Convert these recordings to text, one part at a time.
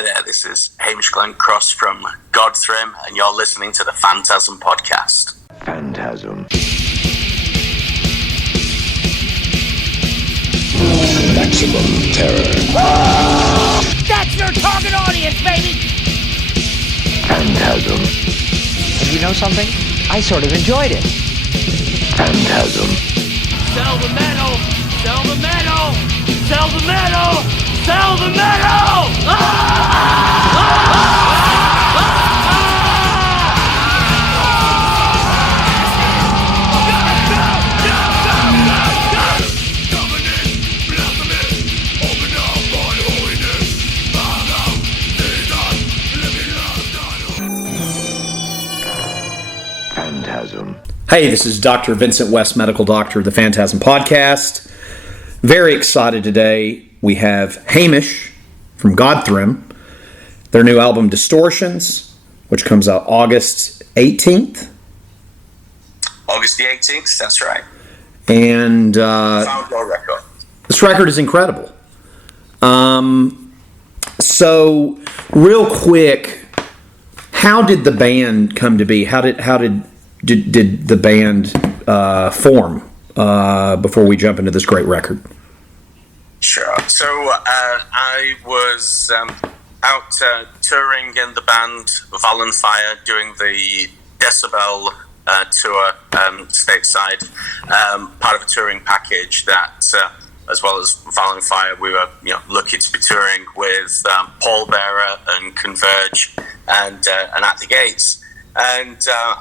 Hi there, this is Hamish Glencross from Godthrymm, and you're listening to the FANTASM Podcast. Phantasm. Maximum terror. That's your target audience, baby! Phantasm. And you know something? I sort of enjoyed it. Phantasm. Sell the metal! Sell the metal! Sell the metal! Sell the metal! Phantasm. Hey, this is Dr. Vincent West, Medical Doctor of the FANTASM Podcast. Very excited today. We have Hamish from Godthrymm, their new album Distortions, which comes out August 18th. August the 18th, that's right. And Found your record. this record is incredible. So, real quick, how did the band come to be? How did the band form before we jump into this great record? Sure. So I was out touring in the band Fire, doing the Decibel tour stateside, part of a touring package that, as well as Fire, we were lucky to be touring with Paul Bearer and Converge and At the Gates. And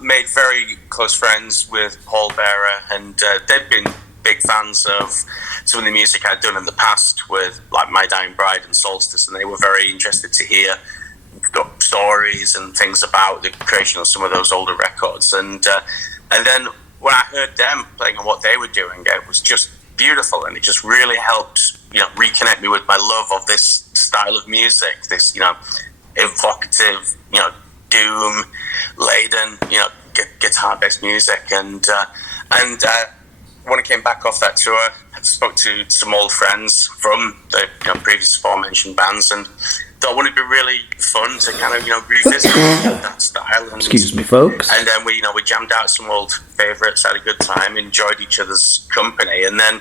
made very close friends with Paul Bearer, and they'd been big fans of some of the music I'd done in the past with like My Dying Bride and Solstice, and they were very interested to hear stories and things about the creation of some of those older records. And then when I heard them playing on what they were doing, it was just beautiful, and it just really helped reconnect me with my love of this style of music, this evocative, doom laden, guitar-based music, and when I came back off that tour, I spoke to some old friends from the previous aforementioned bands, and thought it would be really fun to kind of revisit that style. And, Excuse me, folks. And then we jammed out some old favourites, had a good time, enjoyed each other's company, and then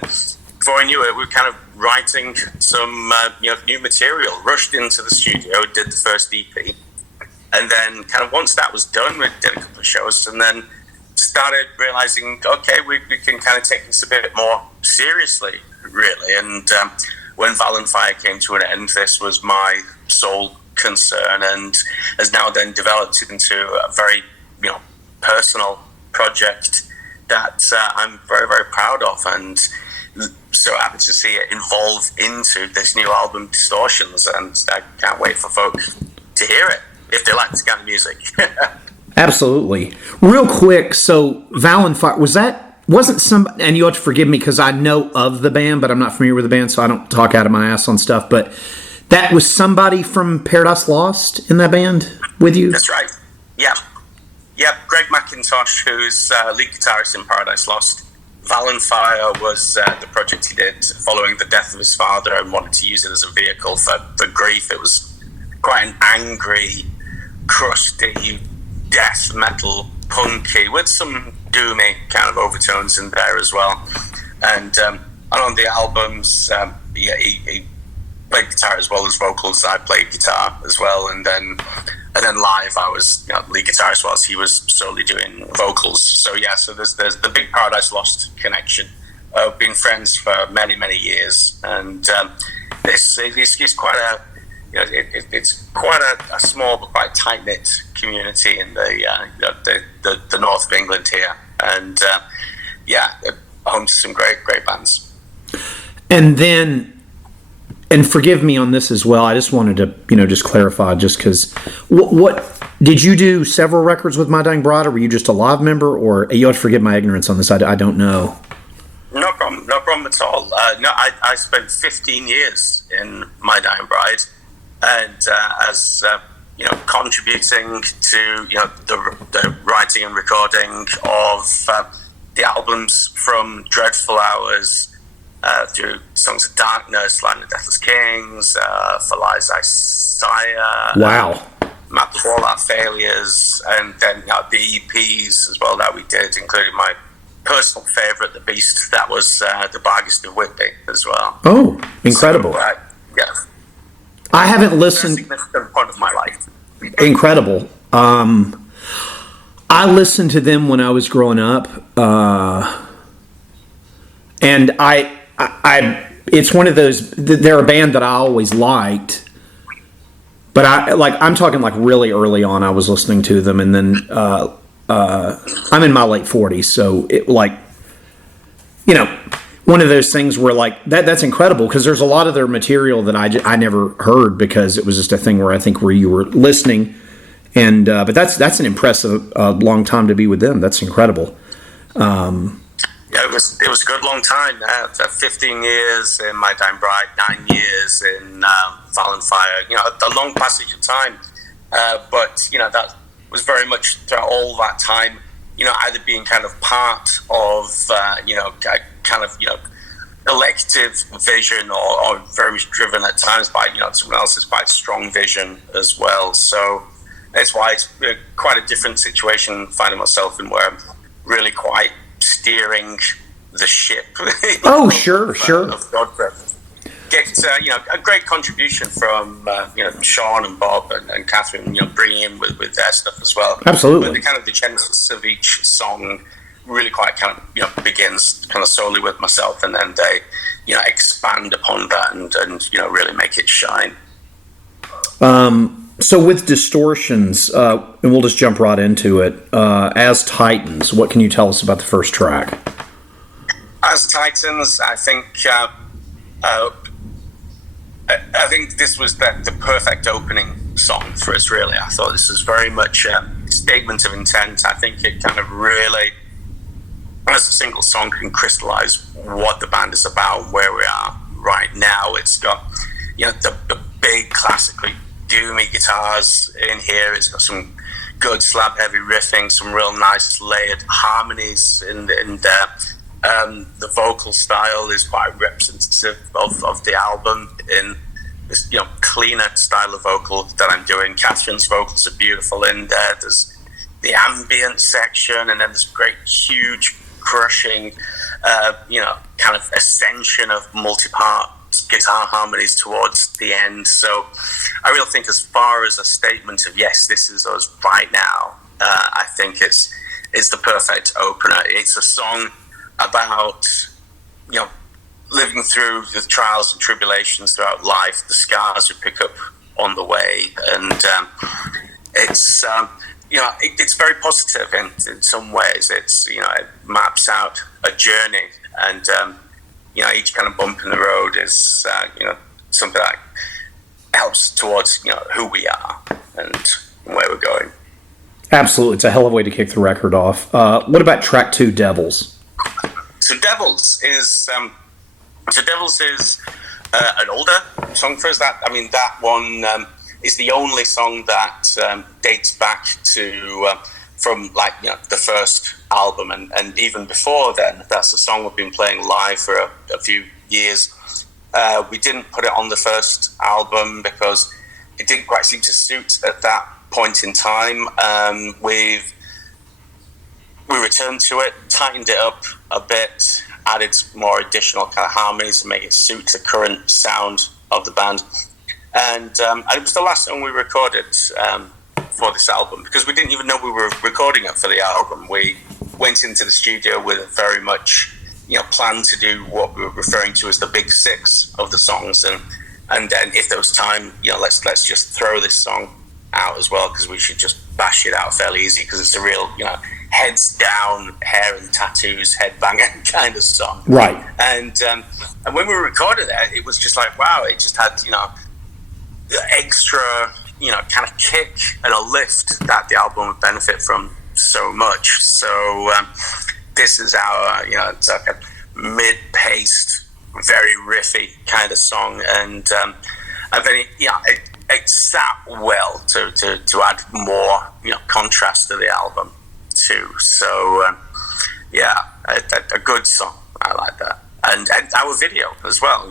before I knew it, we were kind of writing some new material. Rushed into the studio, did the first EP. And then kind of once that was done, we did a couple of shows, and then started realizing, okay, we can kind of take this a bit more seriously, really. And when Fire came to an end, this was my sole concern, and has now then developed into a very, personal project that I'm very, very proud of, and so happy to see it evolve into this new album, Distortions, and I can't wait for folk to hear it, if they like this kind of music. Absolutely. Real quick, so Fire, wasn't somebody, and you have to forgive me because I know of the band, but I'm not familiar with the band, so I don't talk out of my ass on stuff, but that was somebody from Paradise Lost in that band with you? That's right. Yeah. Greg McIntosh, who's lead guitarist in Paradise Lost. Fire was the project he did following the death of his father, and wanted to use it as a vehicle for grief. It was quite an angry, crusty, death metal, punky, with some doomy kind of overtones in there as well. And on the albums, he played guitar as well as vocals. I played guitar as well, and then live I was lead guitarist whilst he was solely doing vocals. So so there's the big Paradise Lost connection. We've been friends for many, many years, and this is quite a it's quite a small but quite tight-knit community in the north of England here, and home to some great bands. And then, and forgive me on this as well, I just wanted to just clarify, just because what did you do several records with My Dying Bride, or were you just a live member? Or you have to forgive my ignorance on this, I don't know. No problem at all. I spent 15 years in My Dying Bride, and as contributing to the writing and recording of the albums from Dreadful Hours through Songs of Darkness, Line of Deathless Kings, For Lies I Sire. Wow. Map of All Our Failures, and then the EPs as well that we did, including my personal favourite, The Beast, that was the Bargist of Whitby as well. Oh, incredible. So, yeah. I haven't listened. A significant part of my life. Incredible. I listened to them when I was growing up, and I it's one of those. They're a band that I always liked, but I'm talking like really early on. I was listening to them, and then I'm in my late 40s, so it one of those things where like that's incredible, because there's a lot of their material that I never heard, because it was just a thing where I think where you were listening, and but that's an impressive long time to be with them. That's incredible. Yeah, it was a good long time. 15 years in My Dying Bride, 9 years in Fallen Fire. A long passage of time, but that was very much throughout all that time. Either being kind of part of kind of elective vision, or very much driven at times by someone else's quite strong vision as well. So that's why it's quite a different situation finding myself in, where I'm really quite steering the ship. Oh, sure. Of Godthrymm. Get a great contribution from Sean and Bob and Catherine, bringing in with their stuff as well. Absolutely. But the kind of the genesis of each song really quite kind of begins kind of solely with myself, and then they expand upon that and really make it shine. So with Distortions, and we'll just jump right into it. As Titans, what can you tell us about the first track? As Titans, I think this was the perfect opening song for us, really. I thought this was very much a statement of intent. I think it kind of really, as a single song, can crystallize what the band is about and where we are right now. It's got the big classically doomy guitars in here. It's got some good slab heavy riffing, some real nice layered harmonies in there. The vocal style is quite representative of the album in this cleaner style of vocal that I'm doing. Catherine's vocals are beautiful in there. There's the ambient section, and then this great huge crushing kind of ascension of multi-part guitar harmonies towards the end. So I really think, as far as a statement of yes, this is us right now, I think it's the perfect opener. It's a song about living through the trials and tribulations throughout life, the scars we pick up on the way, and it's it's very positive in some ways. It's it maps out a journey, and each kind of bump in the road is something that helps towards who we are and where we're going. Absolutely, it's a hell of a way to kick the record off. What about track 2, Devils? So Devils is an older song for us. That one is the only song that dates back to from the first album, and even before then. That's a song we've been playing live for a few years. We didn't put it on the first album because it didn't quite seem to suit at that point in time. We returned to it, tightened it up a bit, added more additional kind of harmonies to make it suit the current sound of the band. And it was the last song we recorded for this album, because we didn't even know we were recording it for the album. We went into the studio with very much plan to do what we were referring to as the big six of the songs, and then if there was time, let's just throw this song out as well, because we should just bash it out fairly easy, because it's a real heads down, hair and tattoos, headbanger kind of song. Right. And when we recorded it was just like, wow, it just had extra kind of kick and a lift that the album would benefit from so much. So this is our it's like a mid-paced, very riffy kind of song, and then it sat well to add more contrast to the album too. So a good song. I like that. and our video as well.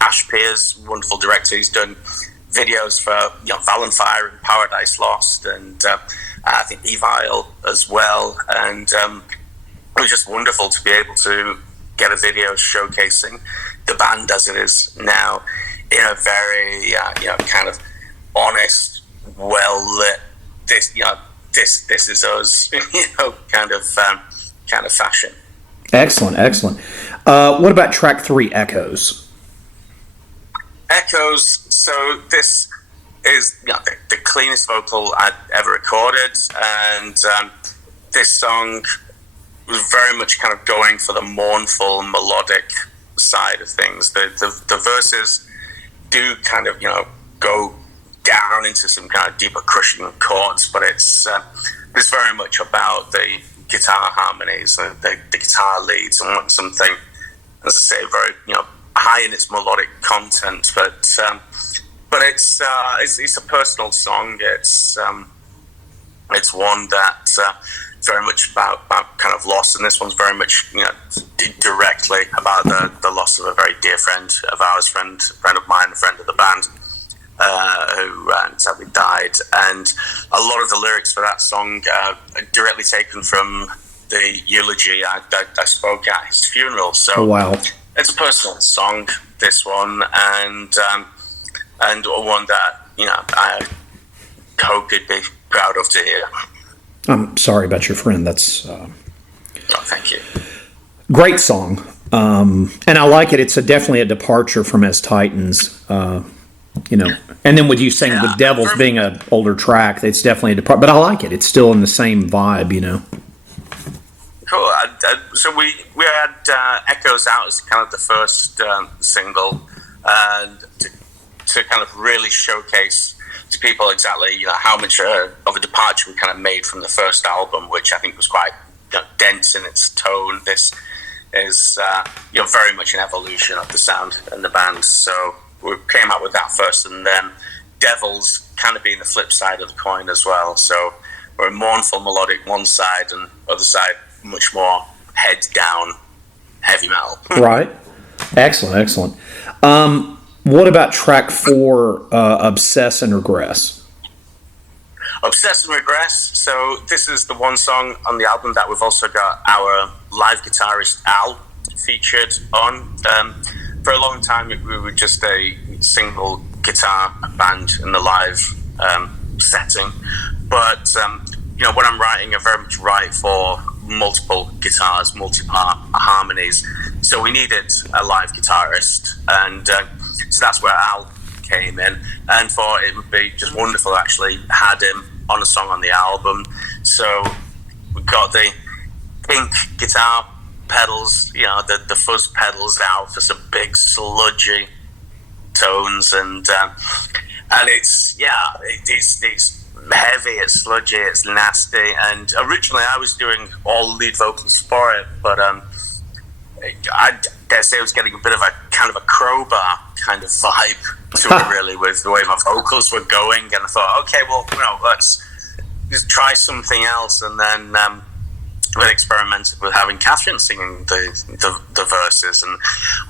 Ash Pierce, wonderful director, he's done videos for Valenfire and Paradise Lost, and I think Evil as well. And it was just wonderful to be able to get a video showcasing the band as it is now in a very kind of honest, well lit, this is us kind of fashion. Excellent. What about track 3, Echoes? Echoes. So this is the cleanest vocal I'd ever recorded, and this song was very much kind of going for the mournful, melodic side of things. The verses do kind of go down into some kind of deeper crushing chords, but it's very much about the guitar harmonies, the guitar leads, and want something, as I say, very high in its melodic content, but it's a personal song. It's one that very much about kind of loss, and this one's very much directly about the loss of a very dear friend of ours, friend of mine, a friend of the band, who sadly died. And a lot of the lyrics for that song are directly taken from the eulogy I spoke at his funeral. So oh, wow. It's a personal song, this one, and one that I hope you'd be proud of to hear. I'm sorry about your friend. That's thank you. Great song, and I like it. It's definitely a departure from As Titans, And then with you saying the Devils being an older track, it's definitely a departure. But I like it. It's still in the same vibe, Cool. So we had Echoes out as kind of the first single, and to kind of really showcase to people exactly how much of a departure we kind of made from the first album, which I think was quite dense in its tone. This is very much an evolution of the sound and the band. So we came out with that first, and then Devils kind of being the flip side of the coin as well. So we're a mournful, melodic one side, and other side much more head down, heavy metal. Right. Excellent. What about track 4, Obsess and Regress? Obsess and Regress. So this is the one song on the album that we've also got our live guitarist Al featured on. For a long time, we were just a single guitar band in the live setting. But, when I'm writing, I very much write for multiple guitars, multi-part harmonies. So we needed a live guitarist, and so that's where Al came in, and thought it would be just wonderful to actually had him on a song on the album. So we got the pink guitar pedals, the fuzz pedals out for some big sludgy tones, and it's heavy, it's sludgy, it's nasty. And originally I was doing all lead vocals for it, but I dare say I was getting a bit of a kind of a Crowbar kind of vibe to it, really, with the way my vocals were going. And I thought, okay, well, let's just try something else. And then we experimented with having Catherine singing the verses, and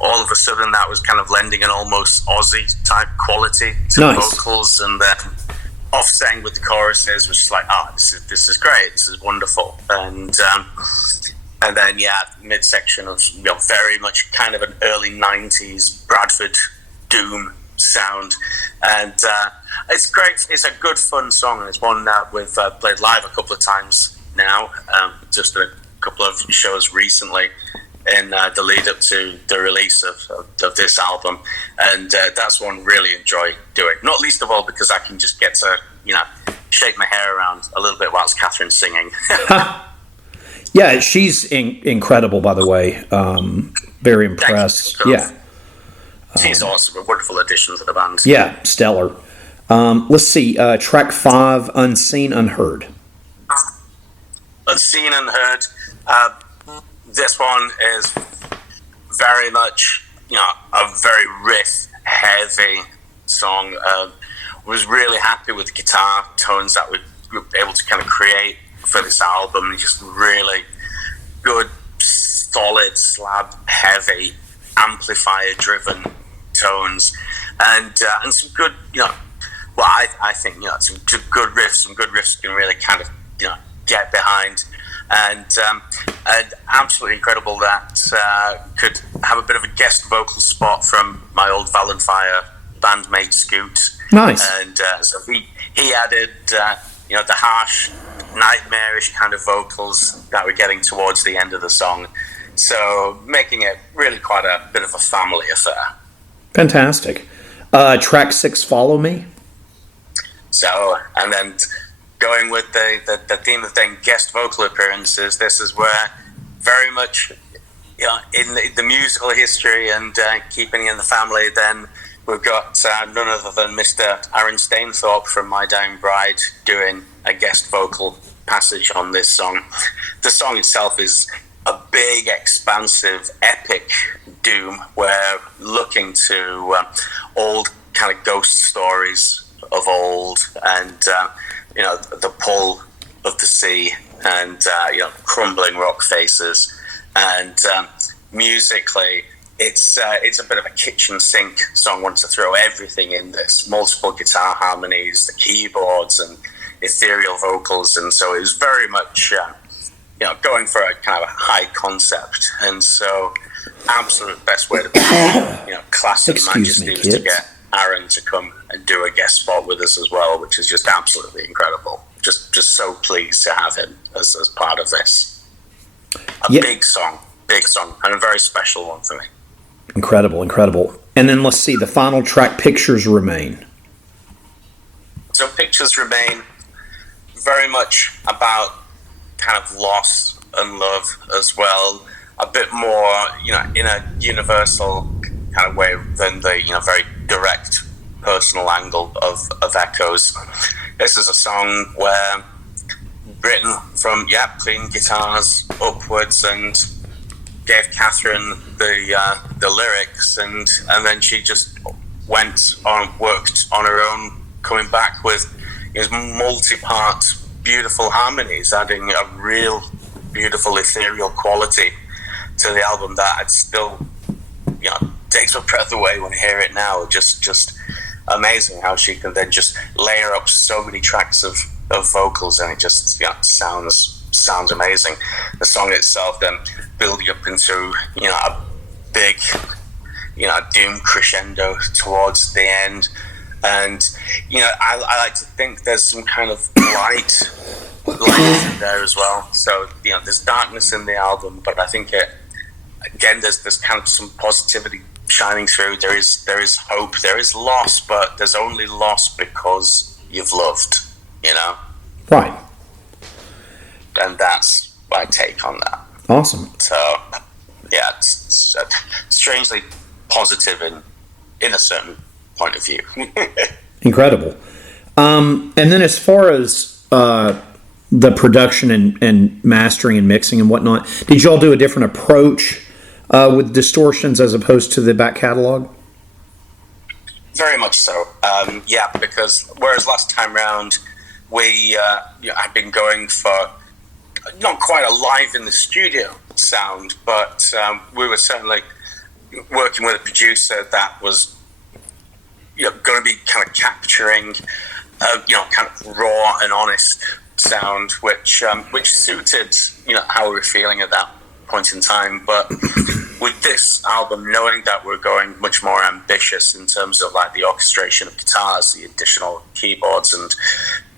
all of a sudden that was kind of lending an almost Aussie type quality to the vocals, and then offsetting with the choruses was just like, this is great, this is wonderful. And then midsection of very much kind of an early 90s Bradford doom sound, and it's great. It's a good fun song, and it's one that we've played live a couple of times now, just a couple of shows recently in the lead up to the release of this album, and that's one really enjoy doing, not least of all because I can just get to shake my hair around a little bit whilst Catherine's singing. Yeah, she's incredible, by the way. Very impressed. Yeah, she's awesome. A wonderful addition to the band. Yeah, stellar. Let's see. Track 5, Unseen, Unheard. Unseen, Unheard. This one is very much, a very riff-heavy song. Was really happy with the guitar tones that we were able to kind of create for this album. Just really good, solid slab heavy amplifier driven tones, and some good, well, I think some good riffs you can really kind of get behind, and absolutely incredible that could have a bit of a guest vocal spot from my old Valenfire bandmate Scoot. Nice. And so he added the harsh, nightmarish kind of vocals that we're getting towards the end of the song, so making it really quite a bit of a family affair. Fantastic. Track 6, Follow Me. So, and then going with the theme of then guest vocal appearances, this is where very much, in the musical history and keeping in the family, then we've got none other than Mr. Aaron Stainthorpe from My Dying Bride doing a guest vocal passage on this song. The song itself is a big, expansive, epic doom. We're looking to old kind of ghost stories of old, and the pull of the sea, and crumbling rock faces, and musically it's a bit of a kitchen sink song. I want to throw everything in this, multiple guitar harmonies, the keyboards, and ethereal vocals, and so it was very much going for a kind of a high concept, and so absolute best way to classic Majesty was to get Aaron to come and do a guest spot with us as well, which is just absolutely incredible. Just so pleased to have him as part of this. Big song, and a very special one for me. Incredible. And then let's see, the final track, Pictures Remain. So Pictures Remain, very much about kind of loss and love as well. A bit more, in a universal kind of way than the, very direct personal angle of Echoes. This is a song where written from clean guitars upwards, and gave Catherine the lyrics, and then she just worked on her own, coming back with multi-part beautiful harmonies, adding a real beautiful ethereal quality to the album that I'd still takes my breath away when I hear it now. Just amazing how she can then just layer up so many tracks of vocals, and it just sounds amazing. The song itself then building up into a big doom crescendo towards the end, and I like to think there's some kind of light in there as well. So there's darkness in the album, but I think there's kind of some positivity shining through. There is hope, there is loss, but there's only loss because you've loved, Right. And that's my take on that. Awesome. So, it's strangely positive in a certain point of view. Incredible. And then as far as the production and mastering and mixing and whatnot, did y'all do a different approach with Distortions as opposed to the back catalog? Very much so. Because whereas last time round I've been going for not quite a live in the studio sound, but we were certainly working with a producer that was going to be kind of capturing kind of raw and honest sound, which suited how we were feeling at that point in time. But with this album, knowing that we're going much more ambitious in terms of like the orchestration of guitars, the additional keyboards, and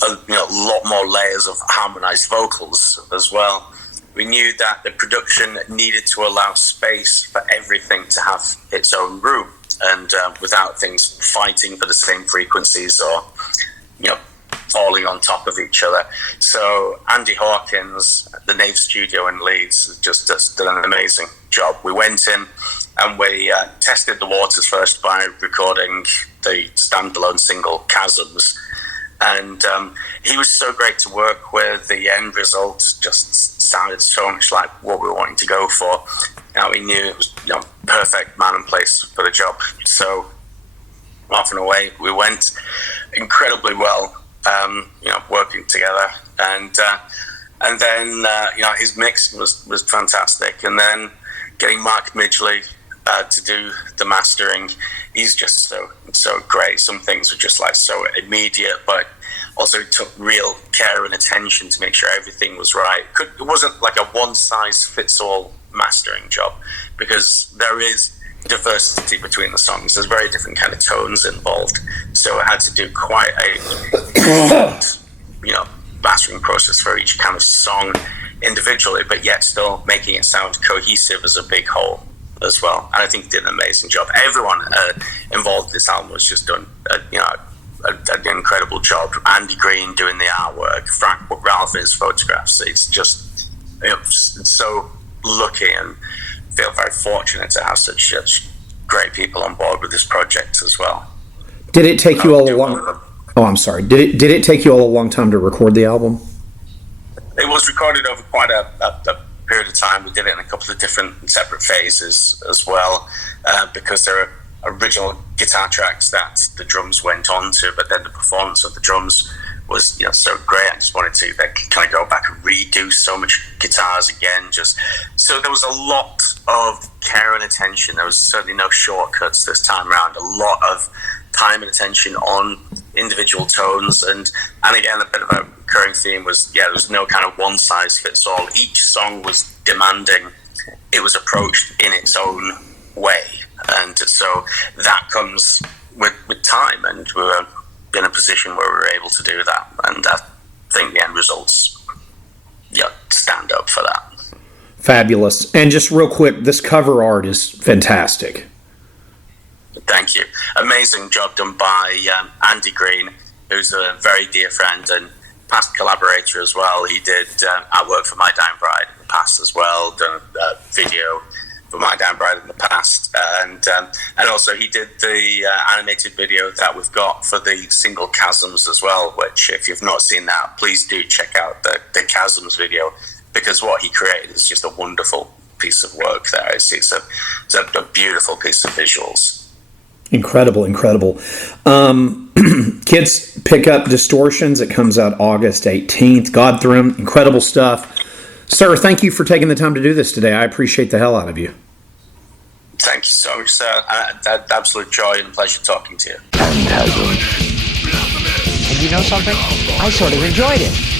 a lot more layers of harmonized vocals as well, we knew that the production needed to allow space for everything to have its own room, and without things fighting for the same frequencies or falling on top of each other. So Andy Hawkins, the Nave Studio in Leeds, just did an amazing job. We went in and we tested the waters first by recording the standalone single Chasms, and he was so great to work with. The end result just sounded so much like what we were wanting to go for. We knew it was perfect man and place for the job. So off and away we went, incredibly well. Working together, and then his mix was fantastic, and then getting Mark Midgley to do the mastering. He's just so great. Some things were just like so immediate, but also took real care and attention to make sure everything was right. It wasn't like a one-size-fits-all mastering job, because there is diversity between the songs. There's very different kind of tones involved, so I had to do quite a mastering process for each kind of song individually, but yet still making it sound cohesive as a big whole as well. And I think he did an amazing job. Everyone involved in this album was just done an incredible job. Andy Green doing the artwork, Ralph in his photographs. It's just so lucky, and feel very fortunate to have such great people on board with this project as well. Did it take you all a long? Oh, I'm sorry. Did it take you all a long time to record the album? It was recorded over quite a period of time. We did it in a couple of different separate phases as well, because there are original guitar tracks that the drums went on to, but then the performance of the drums was so great. I just wanted to kind of go back and redo so much guitars again. So there was a lot of care and attention. There was certainly no shortcuts this time around. A lot of time and attention on individual tones, and again, a bit of a recurring theme was there was no kind of one size fits all. Each song was demanding. It was approached in its own way, and so that comes with time, and we were in a position where we were able to do that, and I think the end results stand up for that. Fabulous. And just real quick, this cover art is fantastic. Thank you. Amazing job done by Andy Green, who's a very dear friend and past collaborator as well. He did artwork for My Dying Bride in the past as well, done a video for My Dying Bride in the past, and also he did the animated video that we've got for the single Chasms as well, which if you've not seen that, please do check out the Chasms video, because what he created is just a wonderful piece of work there. It's a beautiful piece of visuals. Incredible. Kids, pick up Distortions. It comes out August 18th. Godthrymm, incredible stuff. Sir, thank you for taking the time to do this today. I appreciate the hell out of you. Thank you so much, sir. Absolute joy and pleasure talking to you. Phantasm. And you know something? I sort of enjoyed it.